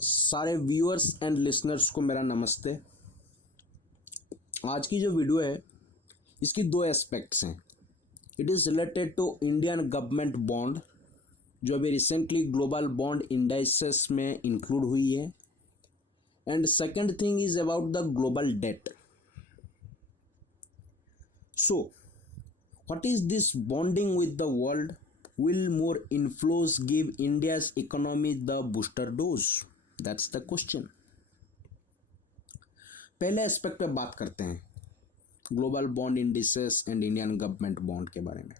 सारे viewers and listeners को मेरा नमस्ते। आज की जो वीडियो है इसकी दो एस्पेक्ट्स हैं। It is related to Indian government bond जो अभी रिसेंटली ग्लोबल बॉन्ड इंडाइसेस में इंक्लूड हुई है, and second thing is about the global debt. So what is this bonding with the world? Will more inflows give India's economy the booster dose? That's the question. पहले aspect पे बात करते हैं, global bond indices and Indian government bond के बारे में।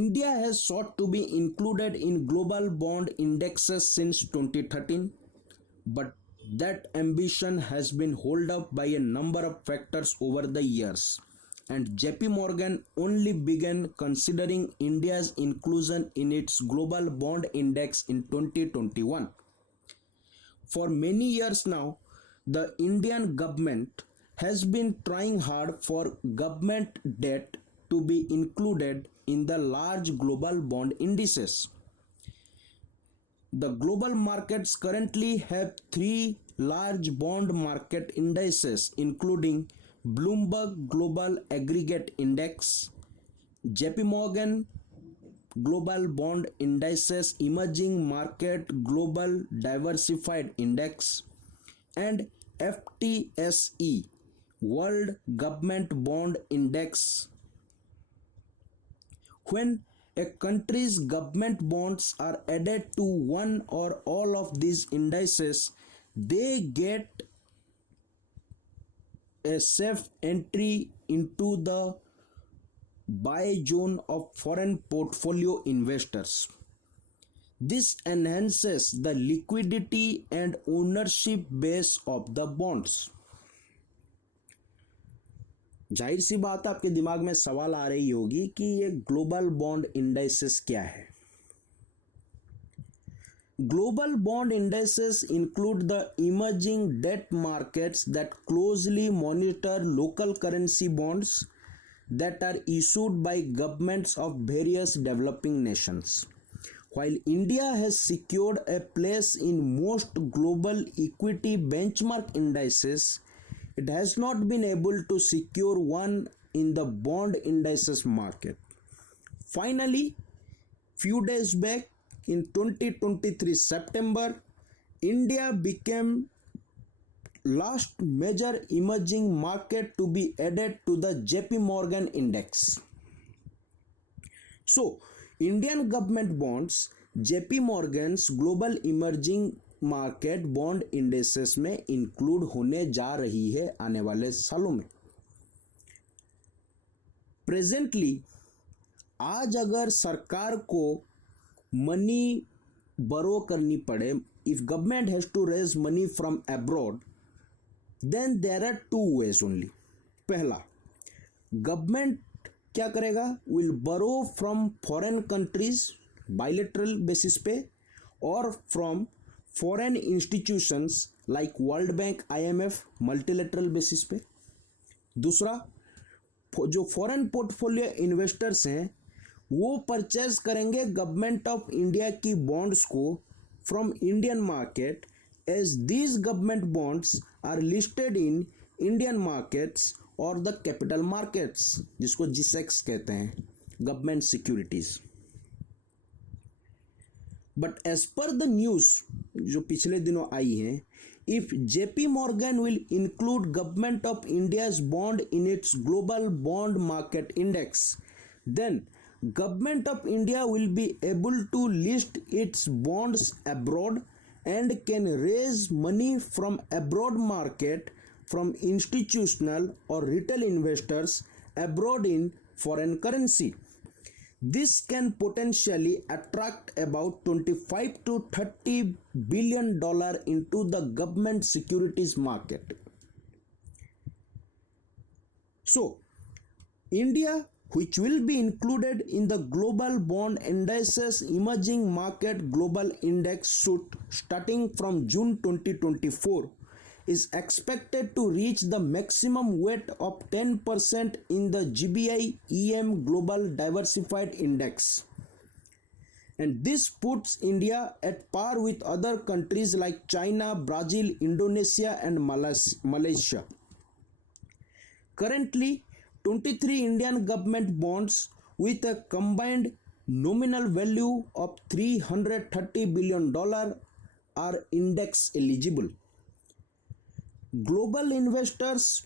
India has sought to be included in global bond indexes since 2013, but that ambition has been held up by a number of factors over the years. And JP Morgan only began considering India's inclusion in its global bond index in 2021. For many years now, the Indian government has been trying hard for government debt to be included in the large global bond indices. The global markets currently have three large bond market indices, including Bloomberg Global Aggregate Index, JP Morgan Global Bond Indices Emerging Market Global Diversified Index, and FTSE World Government Bond Index. When a country's government bonds are added to one or all of these indices, they get a safe entry into the buy zone of foreign portfolio investors. This enhances the liquidity and ownership base of the bonds. जाहिर सी बात है, आपके दिमाग में सवाल आ रही होगी कि ये ग्लोबल बॉन्ड इंडाइसेस क्या है। Global bond indices include the emerging debt markets that closely monitor local currency bonds that are issued by governments of various developing nations. While India has secured a place in most global equity benchmark indices, it has not been able to secure one in the bond indices market. Finally, few days back, in 2023 September, India became last major emerging market to be added to the JP Morgan index. So, Indian government bonds JP Morgan's global emerging market bond indices में include होने जा रही है आने वाले सालों में। Presently आज अगर सरकार को मनी बरो करनी पड़े, if government has to raise money from abroad, then there are two ways only. पहला, गवर्नमेंट क्या करेगा? Will borrow from foreign countries bilateral basis पे और from foreign institutions like World Bank, IMF multilateral basis पे। दूसरा, जो foreign portfolio investors हैं वो परचेज करेंगे गवर्नमेंट ऑफ इंडिया की बॉन्ड्स को from Indian market, as these government bonds are listed in Indian markets और द कैपिटल मार्केट्स, जिसको GSECs कहते हैं, government securities. But as per the news जो पिछले दिनों आई हैं, if JP Morgan will include government of India's bond in its global bond market index, then Government of India will be able to list its bonds abroad and can raise money from abroad market from institutional or retail investors abroad in foreign currency. This can potentially attract about $25 to $30 billion into the government securities market. So, India, which will be included in the global bond indices emerging market global index starting from June 2024, is expected to reach the maximum weight of 10% in the GBI EM Global Diversified Index. and this puts India at par with other countries like China, Brazil, Indonesia, and Malaysia. Currently, 23 Indian government bonds with a combined nominal value of $330 billion are index eligible. Global investors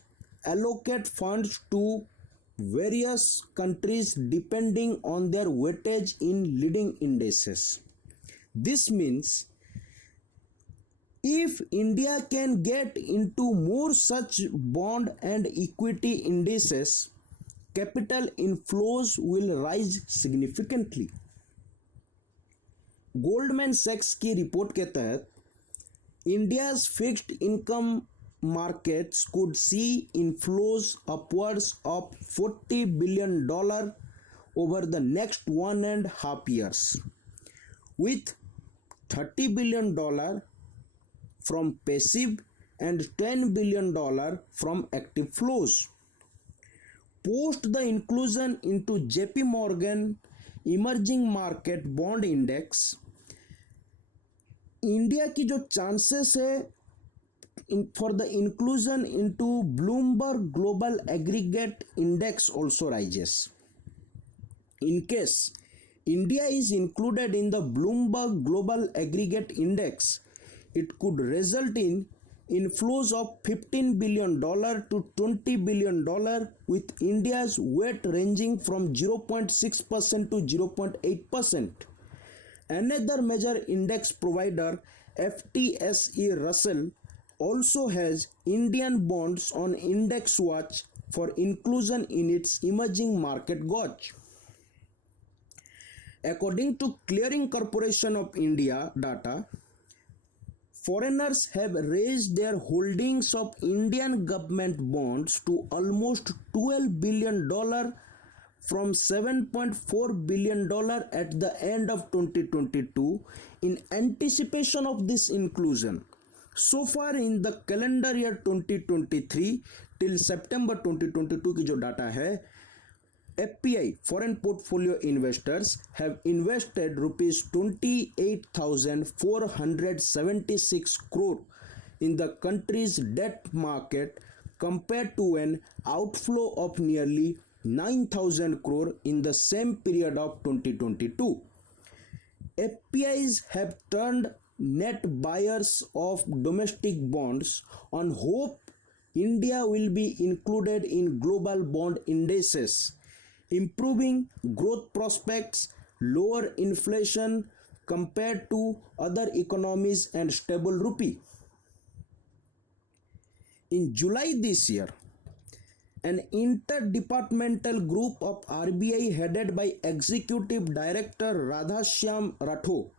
allocate funds to various countries depending on their weightage in leading indices. This means if India can get into more such bond and equity indices, capital inflows will rise significantly. Goldman सैक्स की report के तहत India's fixed income markets could see inflows upwards of $40 billion over the next 1.5 years, with $30 billion from passive and $10 billion from active flows. Post the inclusion into JP Morgan Emerging Market Bond Index, India की जो chances है for the inclusion into Bloomberg global aggregate index also rises. In case India is included in the Bloomberg Global Aggregate Index, it could result in inflows of $15 billion to $20 billion, with India's weight ranging from 0.6% to 0.8%. Another major index provider, FTSE Russell, also has Indian bonds on index watch for inclusion in its emerging market gauge. According to Clearing Corporation of India data, foreigners have raised their holdings of Indian government bonds to almost $12 billion from $7.4 billion at the end of 2022 in anticipation of this inclusion. So far in the calendar year 2023 till September 2022 की जो data है, FPI foreign portfolio investors have invested rupees 28,476 crore in the country's debt market compared to an outflow of nearly 9,000 crore in the same period of 2022. FPIs have turned net buyers of domestic bonds on hope India will be included in global bond indices, improving growth prospects, lower inflation compared to other economies, and stable rupee. In July this year, an interdepartmental group of RBI headed by Executive Director Radhashyam Rathore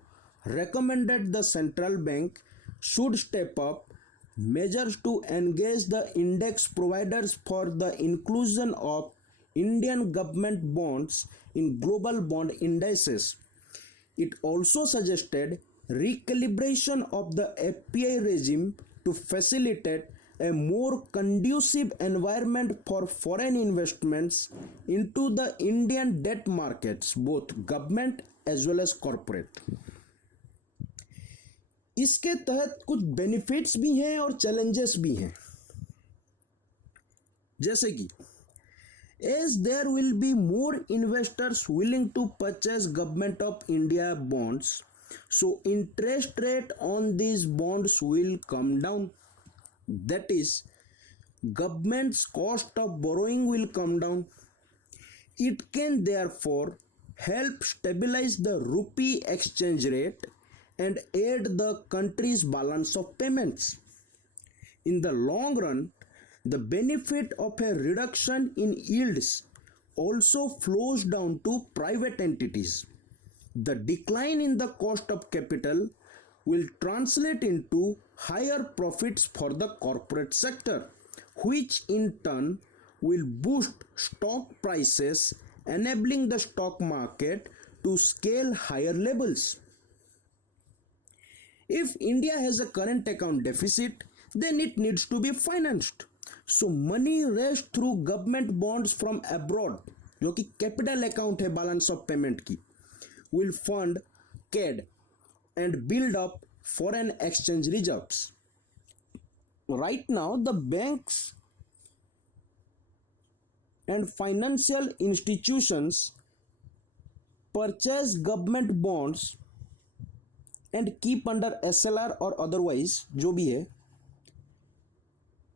recommended the central bank should step up measures to engage the index providers for the inclusion of Indian government bonds in global bond indices. It also suggested recalibration of the FPI regime to facilitate a more conducive environment for foreign investments into the Indian debt markets, both government as well as corporate. इसके तहत कुछ benefits भी हैं और challenges भी हैं, जैसे कि as there will be more investors willing to purchase Government of India bonds, so interest rate on these bonds will come down. That is, government's cost of borrowing will come down. It can therefore help stabilize the rupee exchange rate and aid the country's balance of payments. In the long run, the benefit of a reduction in yields also flows down to private entities. The decline in the cost of capital will translate into higher profits for the corporate sector, which in turn will boost stock prices, enabling the stock market to scale higher levels. If India has a current account deficit, then it needs to be financed. So money raised through government bonds from abroad, जो कि capital account है balance of payment की, will fund decade and build up foreign exchange reserves. Right now, the banks and financial institutions purchase government bonds and keep under SLR or otherwise, जो भी है.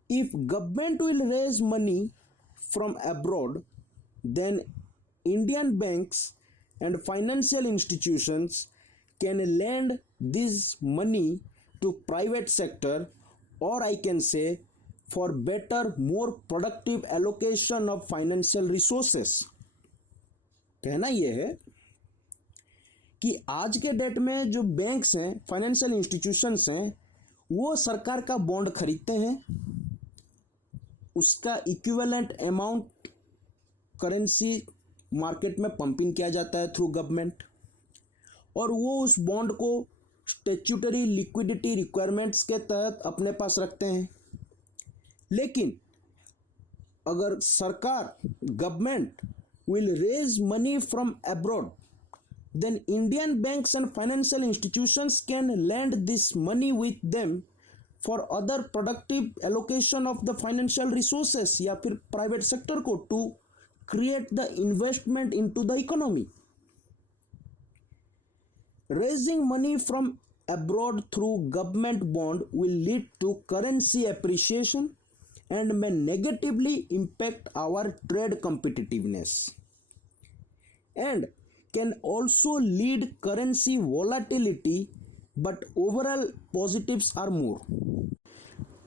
If government will raise money from abroad, then Indian banks and financial institutions can lend this money to private sector, or I can say for better, more productive allocation of financial resources. कहना यह है कि आज के date में जो banks हैं, financial institutions हैं, वो सरकार का बॉन्ड खरीदते हैं, उसका इक्विवेलेंट अमाउंट करेंसी मार्केट में पंपिंग किया जाता है थ्रू गवर्नमेंट, और वो उस बॉन्ड को स्टैट्यूटरी लिक्विडिटी रिक्वायरमेंट्स के तहत अपने पास रखते हैं. लेकिन अगर सरकार government will raise money from abroad, then Indian banks and financial institutions can lend this money with them for other productive allocation of the financial resources या फिर private sector को to create the investment into the economy. Raising money from abroad through government bond will lead to currency appreciation and may negatively impact our trade competitiveness and can also lead currency volatility, but overall positives are more.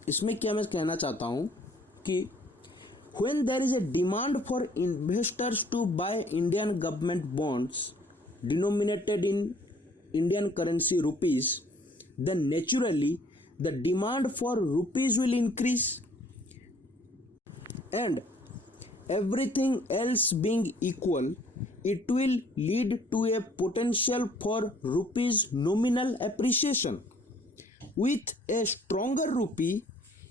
इसमें क्या मैं कहना चाहता हूँ कि when there is a demand for investors to buy Indian government bonds denominated in Indian currency rupees, then naturally the demand for rupees will increase, and everything else being equal, it will lead to a potential for rupees nominal appreciation. With a stronger rupee,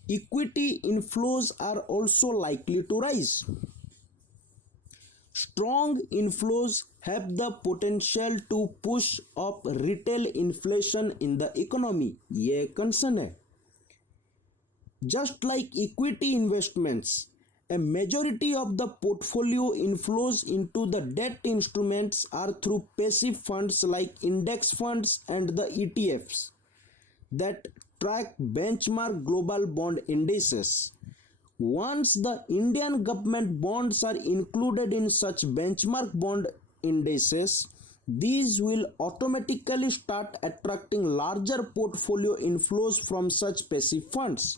equity inflows are also likely to rise. Strong inflows have the potential to push up retail inflation in the economy. ये concern है. Just like equity investments, a majority of the portfolio inflows into the debt instruments are through passive funds like index funds and the ETFs that track benchmark global bond indices. Once the Indian government bonds are included in such benchmark bond indices, these will automatically start attracting larger portfolio inflows from such passive funds.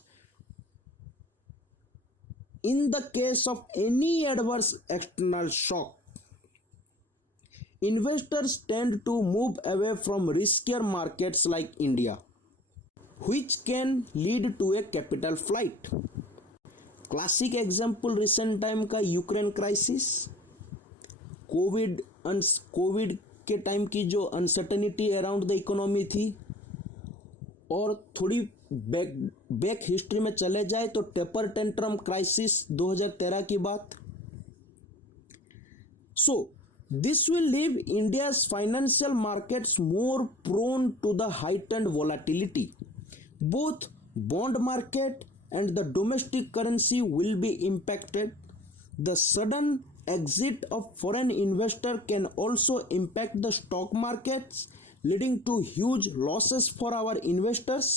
In the case of any adverse external shock, investors tend to move away from riskier markets like India, which can lead to a capital flight. Classic example recent time का Ukraine crisis, Covid के time की जो uncertainty around the economy थी, और थोड़ी back history में चले जाए तो टेपर टेंट्रम क्राइसिस 2013 की बात. So this will leave India's financial markets more prone to the heightened volatility. Both bond market and the domestic currency will be impacted. The sudden exit of foreign investor can also impact the stock markets, leading to huge losses for our investors.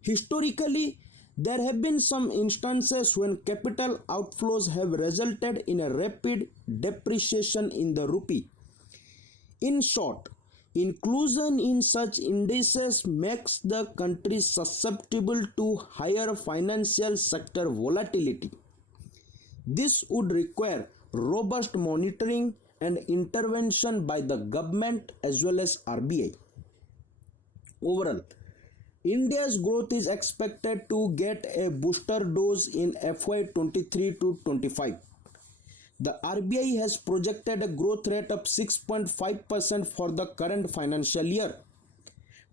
Historically, there have been some instances when capital outflows have resulted in a rapid depreciation in the rupee. In short, inclusion in such indices makes the country susceptible to higher financial sector volatility. This would require robust monitoring and intervention by the government as well as RBI. Overall, India's growth is expected to get a booster dose in FY 23 to 25. The RBI has projected a growth rate of 6.5% for the current financial year.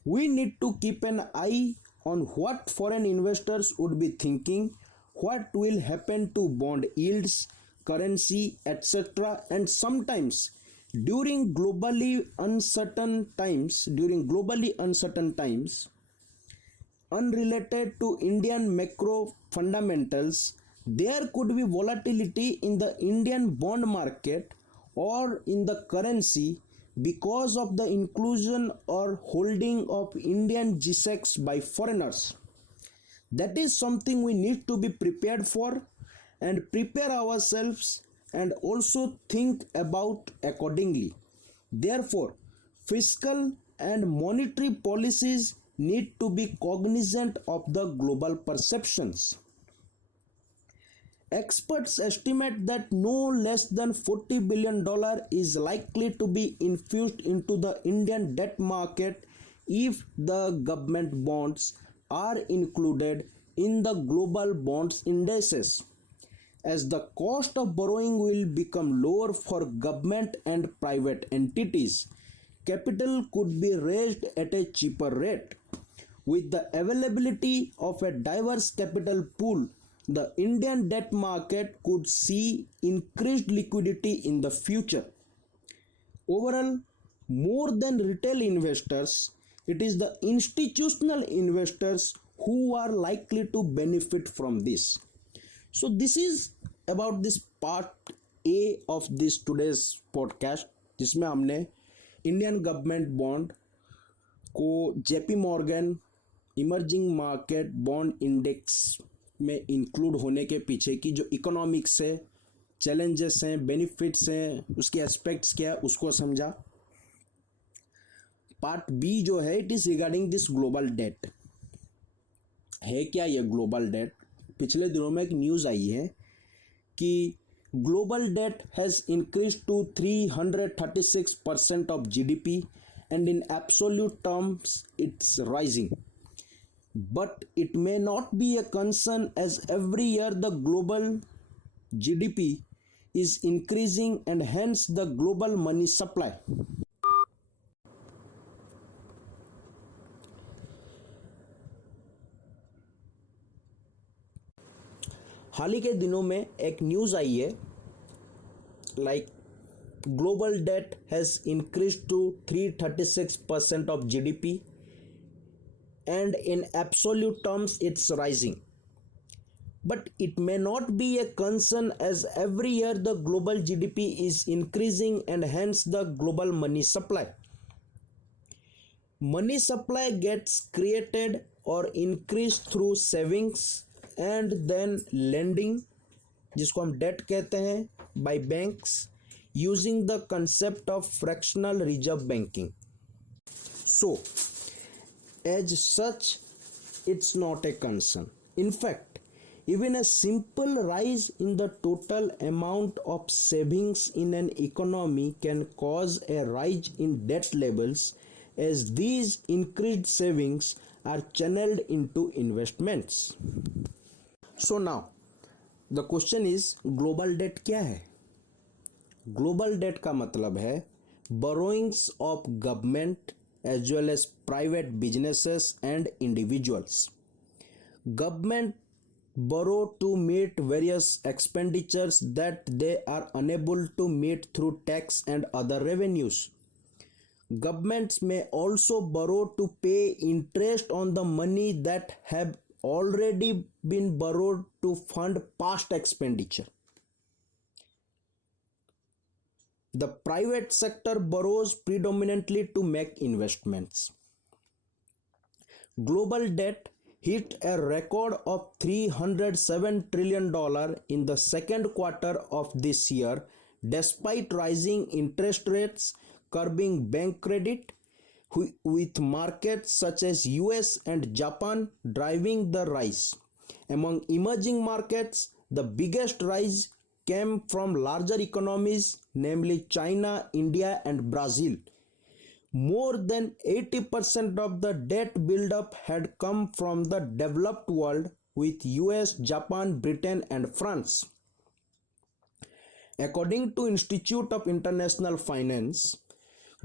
We need to keep an eye on what foreign investors would be thinking, what will happen to bond yields, currency, etc., and sometimes During globally uncertain times, unrelated to Indian macro fundamentals, there could be volatility in the Indian bond market or in the currency because of the inclusion or holding of Indian G-Secs by foreigners. That is something we need to be prepared for and prepare ourselves and also think about accordingly. Therefore, fiscal and monetary policies need to be cognizant of the global perceptions. Experts estimate that no less than $40 billion is likely to be infused into the Indian debt market if the government bonds are included in the global bonds indices. As the cost of borrowing will become lower for government and private entities, capital could be raised at a cheaper rate. With the availability of a diverse capital pool, the Indian debt market could see increased liquidity in the future. Overall, more than retail investors, it is the institutional investors who are likely to benefit from this. So this is about this part A of this today's podcast, जिसमें हमने Indian government bond को JP Morgan emerging market bond index में include होने के पीछे की जो economics है, चैलेंजेस हैं, बेनिफिट्स हैं, उसके एस्पेक्ट्स क्या है उसको समझा. पार्ट बी जो है it is regarding this global debt. है क्या ये ग्लोबल डेट? पिछले दिनों में एक न्यूज़ आई है कि global debt has increase to 336% of GDP and in absolute terms it's rising. But it may not be a concern as every year the global GDP is increasing and hence the global money supply. हाल ही के दिनों में एक news आई है like global debt has increase to 336% of GDP and in absolute terms it's rising, but it may not be a concern as every year the global GDP is increasing and hence the global money supply gets created or increased through savings and then lending, जिसको हम debt कहते हैं, by banks using the concept of fractional reserve banking. So as such, it's not a concern. In fact, even a simple rise in the total amount of savings in an economy can cause a rise in debt levels as these increased savings are channeled into investments. So now, the question is, global debt क्या है? Global debt का मतलब है borrowings of government as well as private businesses and individuals. Government borrow to meet various expenditures that they are unable to meet through tax and other revenues. Governments may also borrow to pay interest on the money that have already been borrowed to fund past expenditure. The private sector borrows predominantly to make investments. Global debt hit a record of $307 trillion in the second quarter of this year, despite rising interest rates, curbing bank credit, with markets such as US and Japan driving the rise. Among emerging markets, the biggest rise came from larger economies, namely China, India, and Brazil. More than 80% of the debt buildup had come from the developed world, with US, Japan, Britain, and France. According to Institute of International Finance,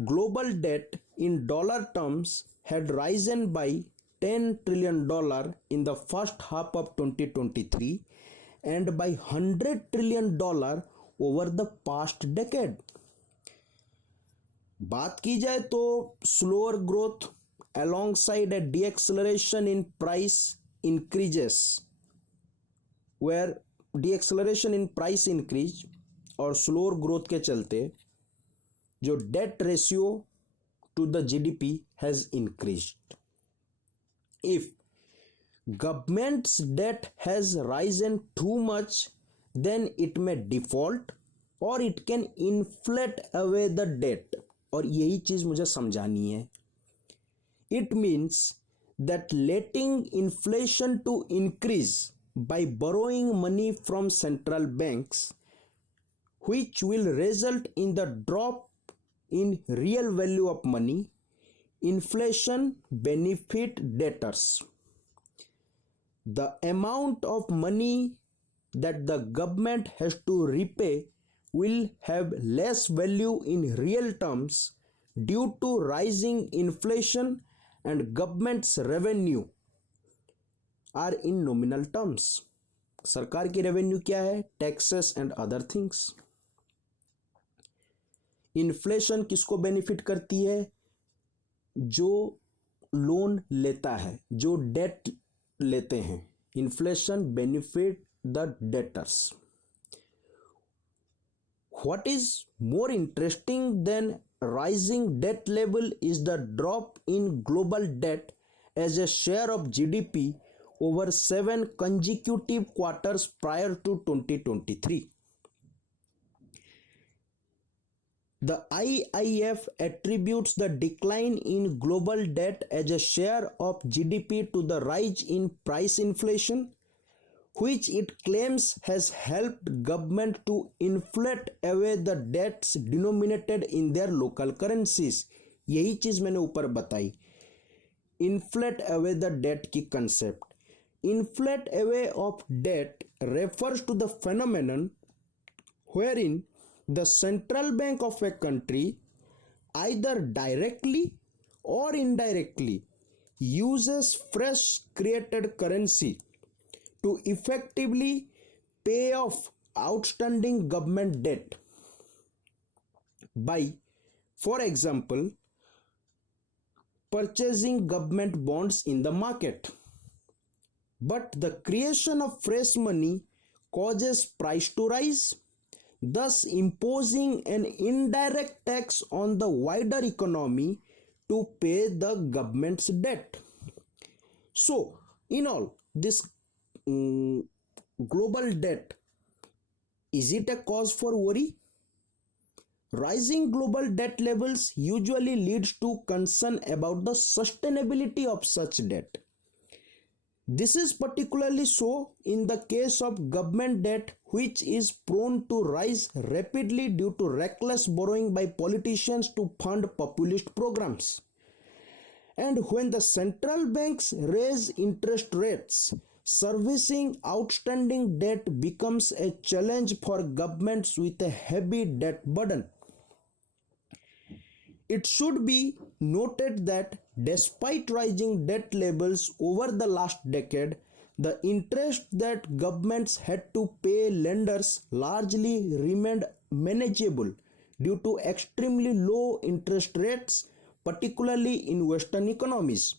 global debt in dollar terms had risen by $10 trillion in the first half of 2023 and by $100 trillion over the past decade. बात की जाए तो slower growth alongside a deceleration in price increases, where deceleration in price increase और slower growth के चलते जो debt ratio two the GDP has increased. If government's debt has risen too much, then it may default or it can inflate away the debt. और यही चीज मुझे समझानी है. It means that letting inflation to increase by borrowing money from central banks, which will result in the drop in real value of money. Inflation benefit debtors. The amount of money that the government has to repay will have less value in real terms due to rising inflation, and government's revenue are in nominal terms. सरकार की revenue क्या है? Taxes and other things. Inflation किसको benefit करती है? जो loan लेता है, जो डेट लेते हैं. Inflation benefit the debtors. What is more interesting than rising debt level is the drop in global debt as a share of GDP over 7 consecutive quarters prior to 2023. The IIF attributes the decline in global debt as a share of GDP to the rise in price inflation, which it claims has helped government to inflate away the debts denominated in their local currencies. यही चीज मैंने ऊपर बताई. Inflate away the debt की concept. Inflate away of debt refers to the phenomenon wherein the central bank of a country either directly or indirectly uses fresh created currency to effectively pay off outstanding government debt by, for example, purchasing government bonds in the market. But the creation of fresh money causes price to rise, thus imposing an indirect tax on the wider economy to pay the government's debt. So, in all, this global debt, is it a cause for worry? Rising global debt levels usually leads to concern about the sustainability of such debt. This is particularly so in the case of government debt, which is prone to rise rapidly due to reckless borrowing by politicians to fund populist programs. And when the central banks raise interest rates, servicing outstanding debt becomes a challenge for governments with a heavy debt burden. It should be noted that despite rising debt levels over the last decade, the interest that governments had to pay lenders largely remained manageable due to extremely low interest rates, particularly in Western economies.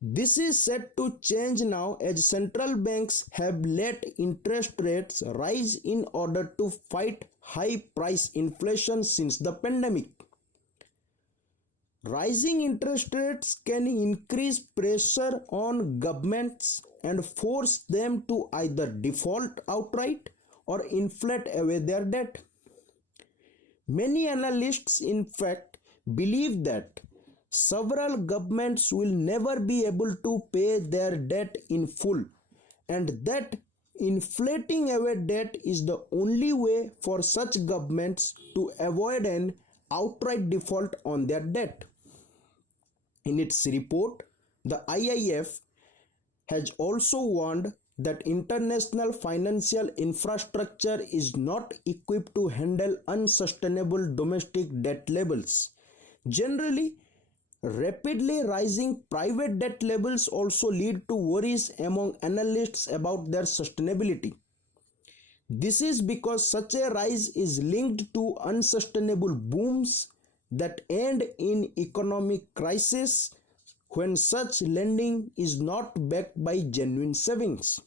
This is set to change now as central banks have let interest rates rise in order to fight high price inflation since the pandemic. Rising interest rates can increase pressure on governments and force them to either default outright or inflate away their debt. Many analysts, in fact, believe that several governments will never be able to pay their debt in full, and that inflating away debt is the only way for such governments to avoid an outright default on their debt. In its report, the IIF has also warned that international financial infrastructure is not equipped to handle unsustainable domestic debt levels. Generally, rapidly rising private debt levels also lead to worries among analysts about their sustainability. This is because such a rise is linked to unsustainable booms that end in economic crisis when such lending is not backed by genuine savings.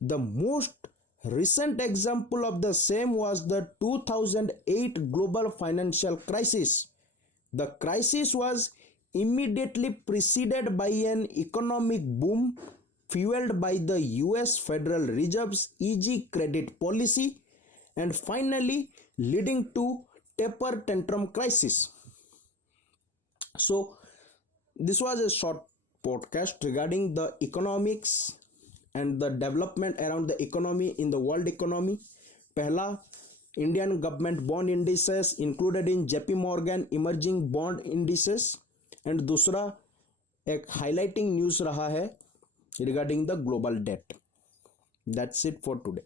The most recent example of the same was the 2008 global financial crisis. The crisis was immediately preceded by an economic boom fueled by the US Federal Reserve's easy credit policy and finally leading to taper tantrum crisis. So this was a short podcast regarding the economics and the development around the economy in the world economy. पहला Indian government bond indices included in JP Morgan emerging bond indices and दूसरा एक highlighting news रहा है regarding the global debt. That's it for today.